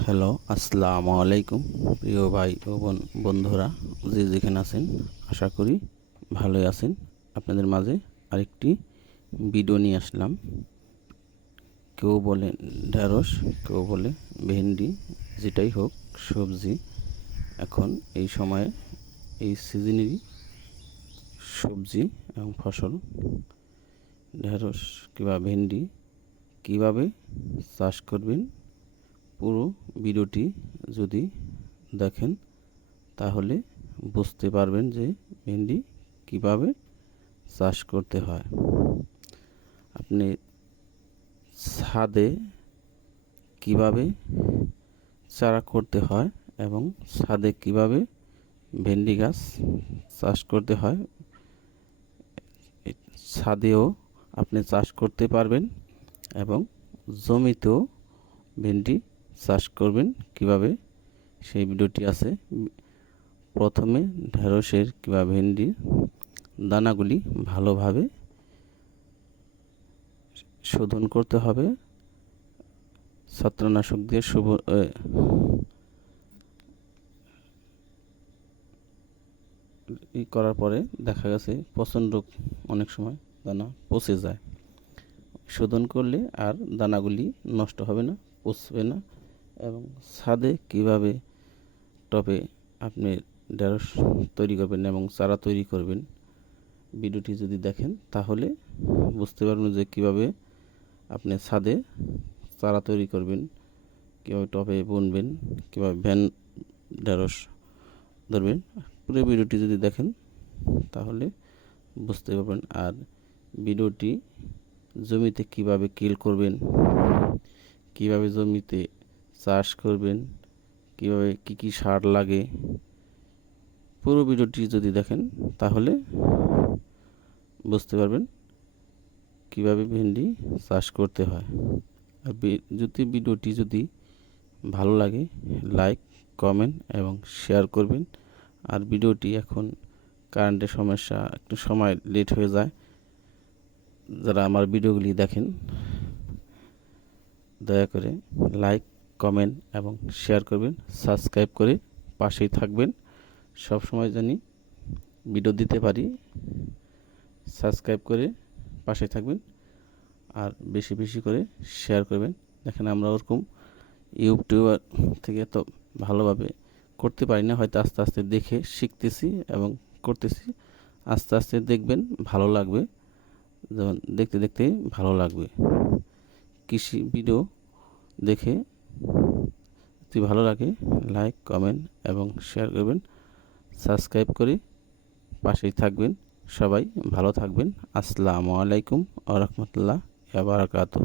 Hello, আসসালামু আলাইকুম। প্রিয় ভাই ও বোন, বন্ধুরা, যে যেখানে আছেন, আশা করি ভালোই আছেন। আপনাদের মাঝে আরেকটি ভিডিও নিয়ে আসলাম। কেউ বলে ঢ্যাঁড়স, কেউ বলে ভেন্ডি, যেটাই হোক সবজি, এখন এই সময়ে এই সিজনেরই সবজি এবং ফসল। ঢ্যাঁড়স কিংবা ভেন্ডি কীভাবে চাষ করবেন পুরো ভিডিওটি যদি দেখেন, তাহলে বুঝতে পারবেন যে ভেন্ডি কীভাবে চাষ করতে হয়। আপনি ছাদে কীভাবে চারা করতে হয় এবং ছাদে কীভাবে ভেন্ডি গাছ চাষ করতে হয়, ছাদেও আপনি চাষ করতে পারবেন এবং জমিতেও ভেন্ডি চাষ করবেন কীভাবে সেই ভিডিওটি আছে। প্রথমে ঢেঁড়সের কিংবা ভেন্ডির দানাগুলি ভালোভাবে শোধন করতে হবে। ছত্রনাশক দিয়ে শুভ ই করার পরে দেখা গেছে প্রচণ্ড অনেক সময় দানা পচে যায়। শোধন করলে আর দানাগুলি নষ্ট হবে না, পচবে না। এবং ছাদে কীভাবে টবে আপনি ঢেঁড়স তৈরি করবেন এবং চারা তৈরি করবেন, ভিডিওটি যদি দেখেন তাহলে বুঝতে পারবেন যে কীভাবে আপনি ছাদে চারা তৈরি করবেন, কীভাবে টবে বুনবেন, কীভাবে ভ্যান ঢেঁড়স ধরবেন। পুরো ভিডিওটি যদি দেখেন তাহলে বুঝতে পারবেন। আর ভিডিওটি জমিতে কীভাবে কিল করবেন, কীভাবে জমিতে চাষ করবেন, কীভাবে কি কি সার লাগে, পুরো ভিডিওটি যদি দেখেন তাহলে বুঝতে পারবেন কীভাবে ভেন্ডি চাষ করতে হয়। আর যদি ভিডিওটি যদি ভালো লাগে, লাইক, কমেন্ট এবং শেয়ার করবেন। আর ভিডিওটি এখন কারেন্টের সমস্যা, একটু সময় লেট হয়ে যায়, যারা আমার ভিডিওগুলি দেখেন, দয়া করে লাইক কমেন্ট এবং শেয়ার করবেন সাবস্ক্রাইব করে পাশেই থাকবেন। সব সময় জানি ভিডিও দিতে পারি সাবস্ক্রাইব করে পাশে থাকবেন আর বেশি বেশি করে শেয়ার করবেন। দেখেন আমরা ওরকম ইউটিউবার থেকে তো ভালোভাবে করতে পারি না, হয়তো আস্তে আস্তে দেখে শিখতেছি এবং করতেছি। আস্তে আস্তে দেখবেন ভালো লাগবে, যেমন দেখতে দেখতে ভালো লাগবে। কৃষি ভিডিও দেখে যদি ভালো লাগে লাইক কমেন্ট এবং শেয়ার করবেন। সাবস্ক্রাইব করে পাশেই থাকবেন। সবাই ভালো থাকবেন। আসসালামু আলাইকুম আ রহমতুল্লাহ বারাকাতুহ।